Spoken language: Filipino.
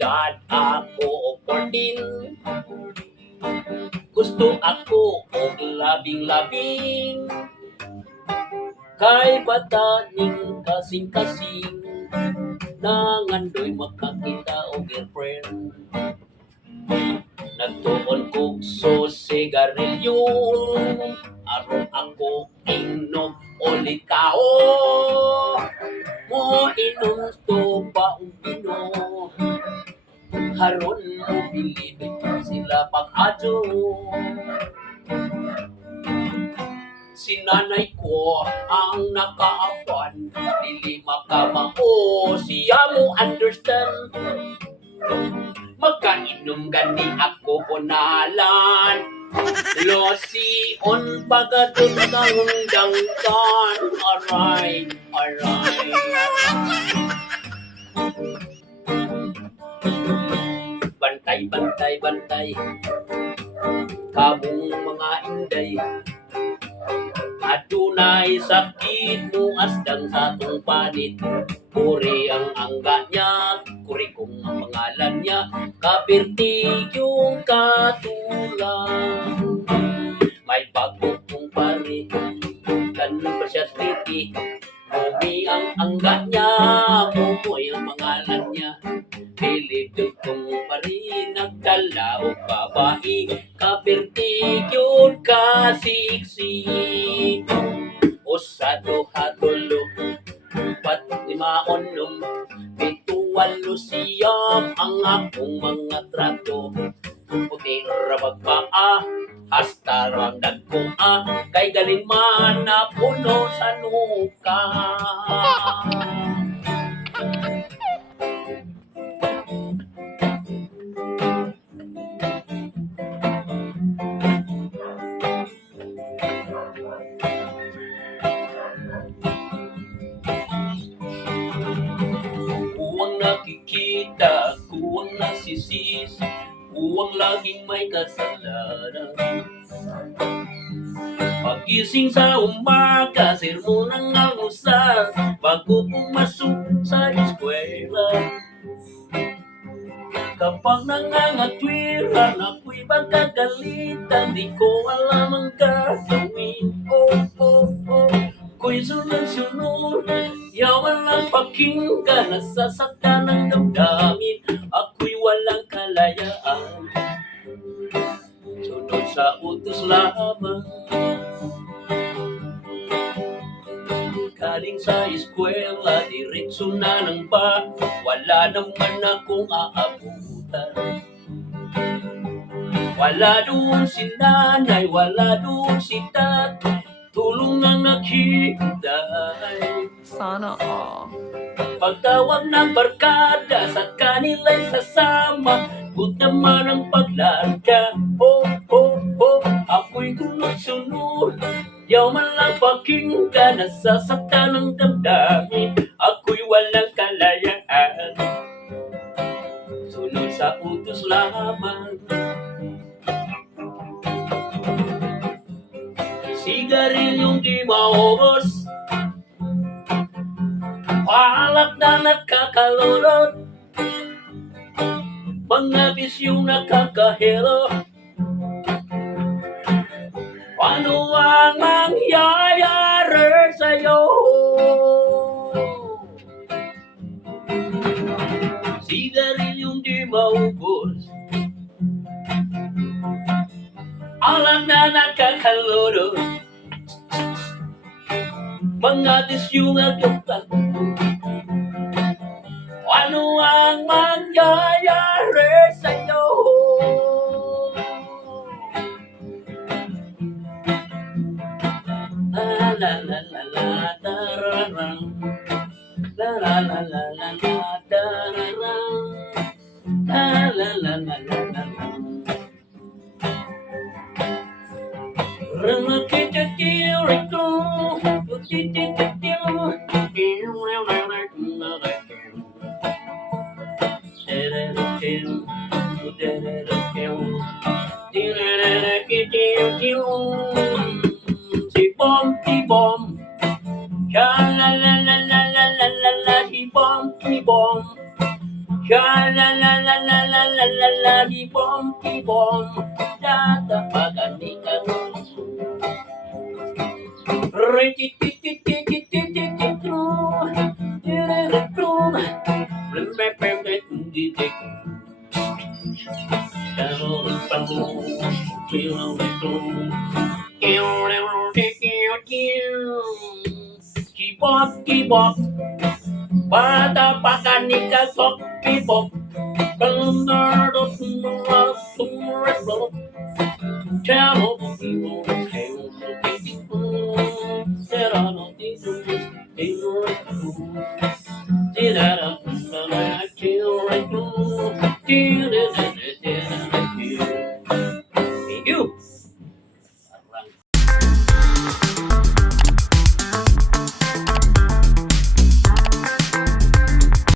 edad ako 14. Gusto ako og labing-labing, kay bataning kasing-kasing, nangandoy makakita og girlfriend. Nagtuon kog so sigarilyo, aron ako inom o likao. Mo inom to pa ang pino, haron mo bilibid sila pag-adyo. Si nanay ko ang nakaapan, dili makamao, siya mo understand. Magkainom gani ako punalan, losion pagatun kang dangkan. Aray, aray, aray. Bantay, bantay, bantay, kamong mga inday, adunay sakit mo asdang sa tong panit. Puri ang angga niya, kuri kong ang pangalan niya, kapirtig yung katulang. May bago kong pare, ganun pa siya streety. Mumi ang angga niya, Mumoy ang pangalan niya. Pilip kong pare, nagdala o babae, kapirtig yung kasiksi. Usado hatulo, pat lima onom, pituwalo siyam ang akong mga trato. Puti rabag paa, hasta ramdag ko kay galing man na puno sa nuka. Kuwang nakikita, kuwang nasisis, kuwang laging may kasalanan. Pagising sa umaga, sermon ang almusal, bago pumasok sa eskwela. Kapag nangangatwiran, ako'y magkagalitan, di ko alam ang gagawin. Oh, oh, oh, ako'y sunod-sunod, yawan lang pakinggan, nasasaktan ng damdamin, ako'y walang kalayaan. Sunod sa utos lamang, galing sa eskwela, diretso na ng ba, wala naman akong aabutan. Wala doon si nanay, wala doon si tatay, tulong ang naghihintay. Sana all. Pagtawag ng barkada, sa kanila'y sasama, good naman ang paglarga. Oh, oh, oh, ako'y sunod-sunod, yaw man lang pakinggan, nasasaktan ng damdamin, ako'y walang kalayaan. Sunod sa utos lamang, sigarilyong di maubos, palak na nakakalulot, mga bisyong nakakahero. Ano ang mangyayari sa'yo? Sigarilyong di maubos, alak na nakakalulot, mga bisyong nakakahero. Ano ang mangyayari sa'yo? La la la la la dararang, la la la la la la dararang, la la la la la la la. Ramakitatiriko, utitititiyo, Tibom, tibom, sha la la la la la la la la, tibom, tibom, sha la la la la la la di bom data paganika no re ti ti ti ti ti ti ti ti tru tru rem rem rem rem di di Kibop, bata pakanika sok kibop, Bernardo Tumor, Channel, Serrano,